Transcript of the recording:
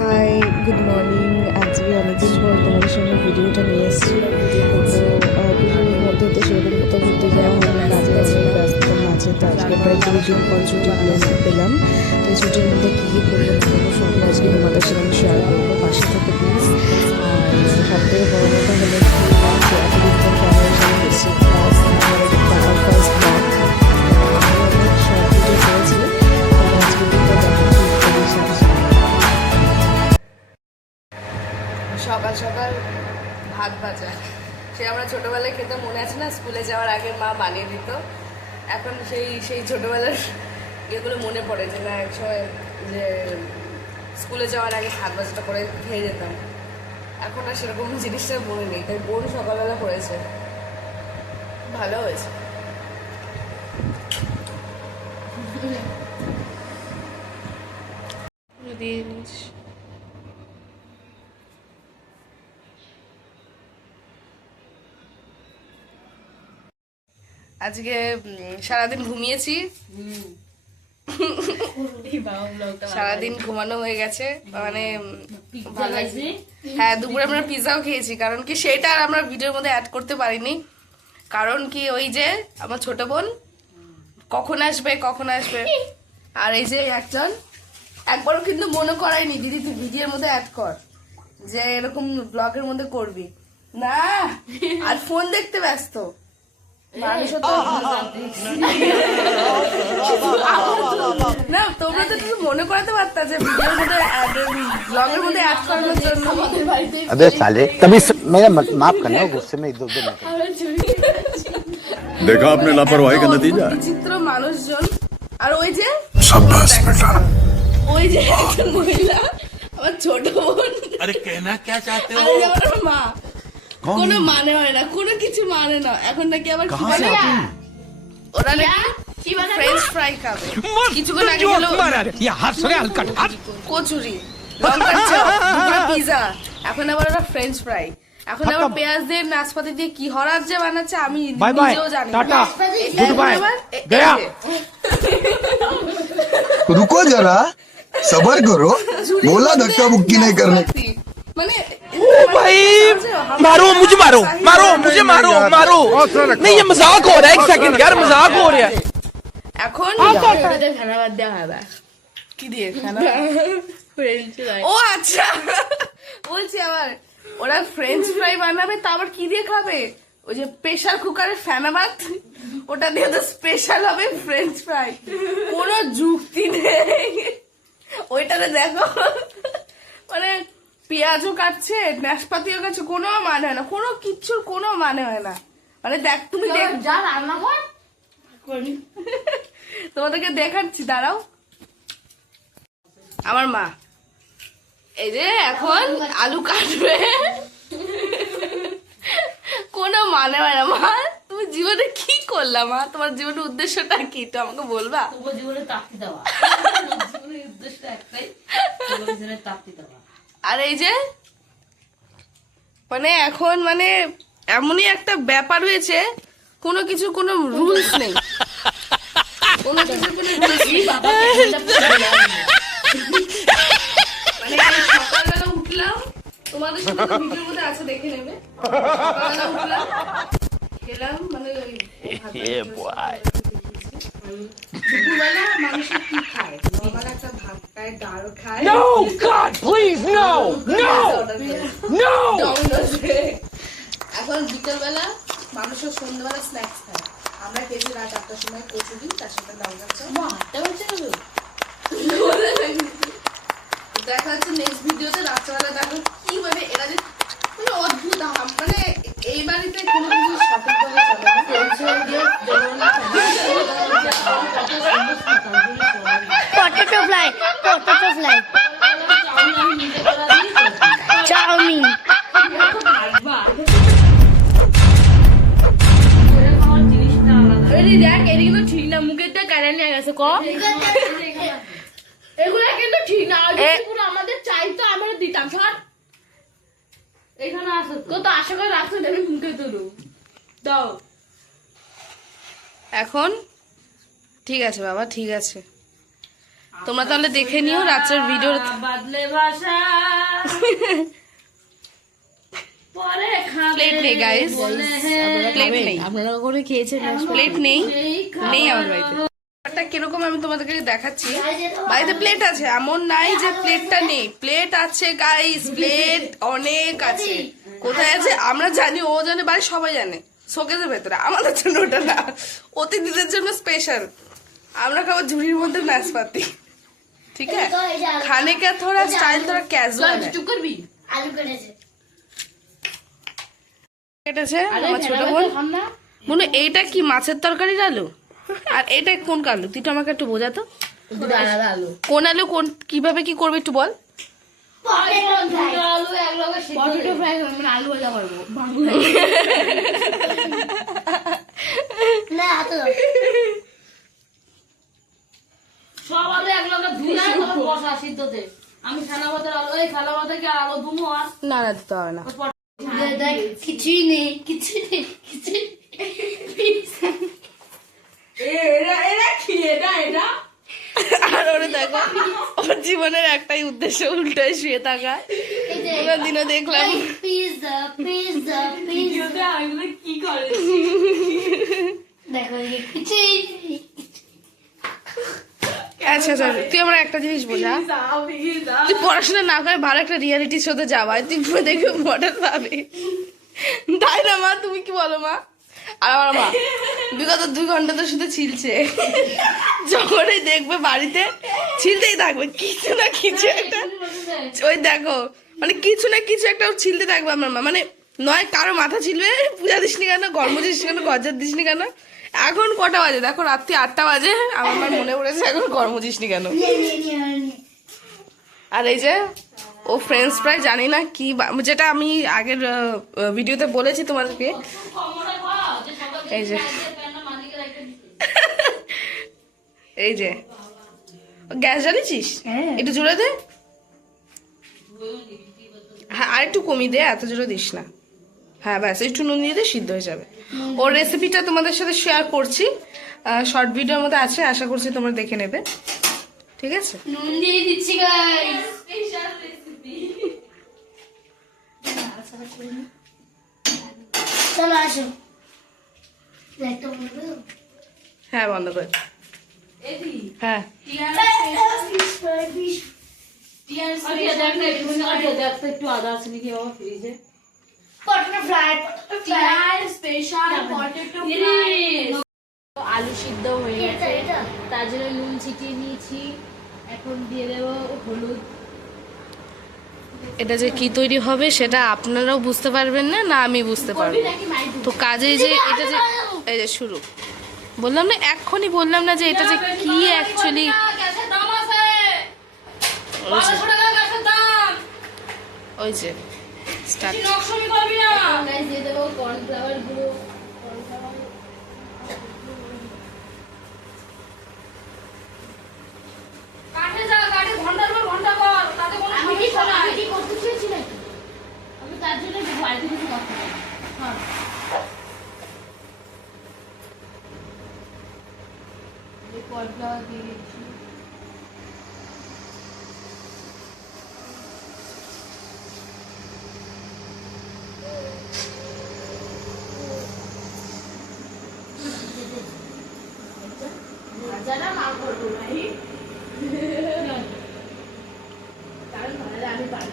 High, good morning. আজকে অনেকদিন পর তোমাদের সঙ্গে ভিডিওটা নিয়ে এসেছিলাম। ভিডিও করবো পুজোর মধ্যে তো সেরকম কোথাও ঘুরতে যাওয়া হয়নি, কাজে অনেক ব্যস্ততার মাঝে। তো আজকে প্রায় 2 দিন পর ছুটি পেলাম। তো এই ছুটির মধ্যে কী কী করবো না করবো সব আজকে তোমাদের সঙ্গে শেয়ার করবো। পাশে থেকে প্লিজ। আর সব থেকে বড় কথা হলো কি, এতদিন পর ক্যামেরার সামনে এসেছি, প্লাস আমার ফার্স্ট ব্লগ। অনেক শর্ট ভিডিও করেছি, আজকে সকাল সকাল ভাত ভাজা, সে আমরা ছোটবেলায় খেতে মনে আছে না, স্কুলে যাওয়ার আগে মা বানিয়ে দিত। এখন সেই ছোটবেলার এগুলো মনে পড়ে যে না, একসময় যে স্কুলে যাওয়ার আগে ভাত ভাজাটা করে খেয়ে যেতাম। এখন আর সেরকম জিনিসটা মনে নেই, তাই বোন সকালবেলা করেছে, ভালো হয়েছে। দিয়ে নিস। আজকে সারাদিন ঘুমিয়েছি, সারাদিন ঘুমানো হয়ে গেছে, মানে ভালো লাগছে। হ্যাঁ, দুপুরে আমরা পিৎজাও খেয়েছি, কারণ কি সেটা আর আমরা ভিডিওর মধ্যে অ্যাড করতে পারিনি। কারণ কি ওই যে আমার ছোট বোন কখন আসবে আর এই যে একবারও কিন্তু মনে করায়নি দিদি তুই ভিডিওর মধ্যে অ্যাড কর, যে এরকম ব্লগের মধ্যে করবি না, আর ফোন দেখতে ব্যস্ত। না, তোমরা তো একটু মনে করাতে পারতা যে ভিডিওর মধ্যে ব্লগের মধ্যে অ্যাড করানোর জন্য। अबे साले तभी मेरा माफ करना, गुस्से में इधर उधर देखा आपने लापरवाही का नतीजा। বিচিত্র মানুষজন। আর ওই যে शाबाश बेटा। ওই যে একজন মহিলা আমার ছোট বোন। अरे कहना क्या चाहते हो? আর আমার মা, কোনো মানে হয় না, কোনো কিছু মানে না। এখন নাকি আবার ওরা নাকি ফ্রেঞ্চ ফ্রাই খাবে। কিছুক্ষণ আগে হলো কচুরি, লঙ্কার চপ, দুপুরে পিজা, এখন আবার ওরা ফ্রেঞ্চ ফ্রাই, এখন আবার পেঁয়াজ দিয়ে নাশপাতি দিয়ে কি হরার যে বানাচ্ছে আমি নিজেও জানি না। गया। रुको जरा, सबर करो, बोला धक्का मुक्की नहीं करने। মানে ओ भाई मारो मुझे, मारो मुझे, मारो नहीं, ये मजाक हो रहा है। एक सेकंड यार, मजाक हो रहा है। এখন কি দিয়ে খানা? ও আচ্ছা, বলছি আবার ওরা ফ্রেঞ্চ ফ্রাই বানাবে, তা আবার কি দিয়ে খাবে? ওই যে প্রেসার কুকারের ফেনাবাত, ওটা দিয়ে তো স্পেশাল হবে ফ্রেঞ্চ ফ্রাই। কোনো যুক্তি নেই ওইটাতে। দেখো মানে পেঁয়াজও কাটছে, নাশপাতিও কাটছে, কোনো মানে হয় না, কোনো কিচ্ছুর কোনো মানে হয় না। মানে দেখ, তুমি যা রান্না কর, তোমাদেরকে দেখাচ্ছি, দাঁড়াও। আমার মা এই যে এখন আলু কাটবে, কোনো মানে হয় না। মা, তুমি জীবনে কি করলা? মা, তোমার জীবনের উদ্দেশ্যটা কি, তো আমাকে বলবা? জীবনে তাপ্তি দেওয়া, জীবনের উদ্দেশ্য একটাই, তাপ্তি দেওয়া। আর এই যে মানে এখন মানে এমনই একটা ব্যাপার হয়েছে, কোনো কিছু কোনো রুলস নেই, কোনো কিছু কোনো মানে সকালবেলা উঠলাম, তোমাদের সাথে ভিডিওর মধ্যে আছে, দেখে নেবে। সকালবেলা উঠলাম, গেলাম মানে দুপুরবেলা মানুষ কি খায়, নর্মাল একটা ভাত খায়, ডাল খায়। No, God, please, no. এখন বিকেলবেলা মানুষের সন্ধ্যাবেলা স্ন্যাক্স খায়। আমরা খেয়েছি রাত 8টার সময় কচুরি, তার সাথে লঙ্কার চপ। দেখা হচ্ছে নেক্সট ভিডিওতে। রাত্রেবেলা দেখো কি মানে এরা যে মানে অদ্ভুত, মানে এই বাড়িতে কোনো কিছু সঠিকভাবে চলে না। Potato fry, chow mein. দেখ, এদিকে তো ঠিক না, মুখের তো কারেন্ট নিয়ে গেছে। এগুলা কিন্তু ঠিক না, পুরো আমাদের চাইতো, আমরা দিতাম। সর এখানে আসো, তো আশা করে রাখছো, আমি মুখে তুলো দাও। এখন ঠিক আছে বাবা, ঠিক আছে। তোমরা তাহলে দেখে নিও রাত্রের ভিডিও। বাদলে বাসা পরে খাবে প্লেট নেই গাইস, প্লেট নেই, আপনারা করে খেয়েছেন? প্লেট নেই, নেই আমার বাড়িতে। ব্যাপারটা কিরকম আমি তোমাদেরকে দেখাচ্ছি। বাড়িতে প্লেট আছে, এমন নাই যে প্লেটটা নেই, প্লেট আছে গাইস, প্লেট অনেক আছে। কোথায় আছে আমরা জানি, ও জানে, বাড়ি সবাই জানে, শোকেসের ভেতরে। আমাদের জন্য ওটা না, অতিথিদের জন্য স্পেশাল। আমরা খাবো ঝুড়ির মধ্যে নাশপাতি, ঠিক আছে? খানে কা থোড়া স্টাইল, থোড়া ক্যাজুয়াল है। চুপ করবি। আলু কেটেছে। কেটেছে আমার ছোট বোন। মনে এইটা কি মাছের তরকারির আলু, আর এটা কোন আলু? তুই তো আমাকে একটু বোঝা তো, আলু কোন আলু, কোন কিভাবে কি করবে একটু বল। আলু এক লগে পটেটো ফ্রাই মানে আলু ভাজা করবো না হাতে দাও। সব আলু এক লগে ধুলা বসা সিদ্ধতে। আমি খানা ভাতের আলু, এই খানা ভাতে কি আলু ধুমো আর না না দিতে হবে না। দেখ কিছুই নেই, কিছুই নেই, কিছুই আর ওরে দেখো, ওর জীবনের একটাই উদ্দেশ্য, উল্টায় শুয়ে থাকা। দিনও দেখলাম পিজ্জা পিজ্জা পিজ্জা। কি করে দেখো কিছুই নেই। আচ্ছা আচ্ছা, তুই আমার একটা জিনিস বোঝা, তুই পড়াশোনা না করে ভালো একটা রিয়ালিটি শোতে যাওয়া, তুই দেখবি মডেল পাবি, তাই না মা? তুমি কি বলো মা? আর আমার মা বিগত 2 ঘন্টা তো শুধু ছিলছে, যখনই দেখবে বাড়িতে ছিলতেই থাকবে কিছু না কিছু একটা। ওই দেখো, মানে কিছু না কিছু একটা ছিলতে থাকবে আমার মা। মানে নয় কারো মাথা ছিলবে, পূজা দিসনি কেন, কর্ম দিসনি কেন, গজ্জার দিসনি কেন। এখন কটা বাজে দেখো, রাত্রি 8টা বাজে। আমার মার মনে পড়েছে এখন কর্ম দিসনি কেন। আর এই যে ও ফ্রেঞ্চ ফ্রাই জানি না কি, যেটা আমি আগের ভিডিওতে বলেছি তোমাদেরকে। এই যে এই যে গ্যাস জ্বালিয়েছিস, একটু জোরে দে। হ্যাঁ আর একটু কমিয়ে দে, এত জোরে দিস না। হ্যাঁ ব্যাস, একটু নুন দিয়ে দে, সিদ্ধ হয়ে যাবে। ওর রেসিপিটা তোমাদের সাথে শেয়ার করছি, শর্ট ভিডিওর মধ্যে আছে, আশা করছি তোমরা দেখে নেবে, ঠিক আছে? নুন দিয়ে দিচ্ছি গাইস। চলো আসো। লাইটটা বন্ধ করো। হ্যাঁ বন্ধ করে। হ্যাঁ একটু আদা আছে নাকি বাবা ফ্রিজে? Potato fry, special potato fry. আলু সিদ্ধ হয়ে গেছে, তার জন্য নুন ছিটিয়ে নিয়েছি। এখন দিয়ে দেবো হলুদ। এটা যে কি তৈরি হবে সেটা আপনারাও বুঝতে পারবেন না, না আমি বুঝতে পারবো। তো কাজে যে এটা যে এই যে শুরু বললাম না, এক্ষুনি বললাম না যে এটা যে কি অ্যাকচুয়ালি। ওই যে স্টার্ট। দিয়ে দেবো কর্নফ্লাওয়ার গুঁড়ো। কাঠে যা, কাঠে ঘন্টার পর ঘন্টা কর, তাতে কোনো সমস্যা নাই। আমি কি করতে চেয়েছি নাকি? আমি তার জন্য বাড়িতে কিছু করতে পারি। হ্যাঁ কর্নফ্লাওয়ার দিয়ে দিচ্ছি। ভাজাটা মা করবো ভাই, কারণ ভাজাটা আমি পারি।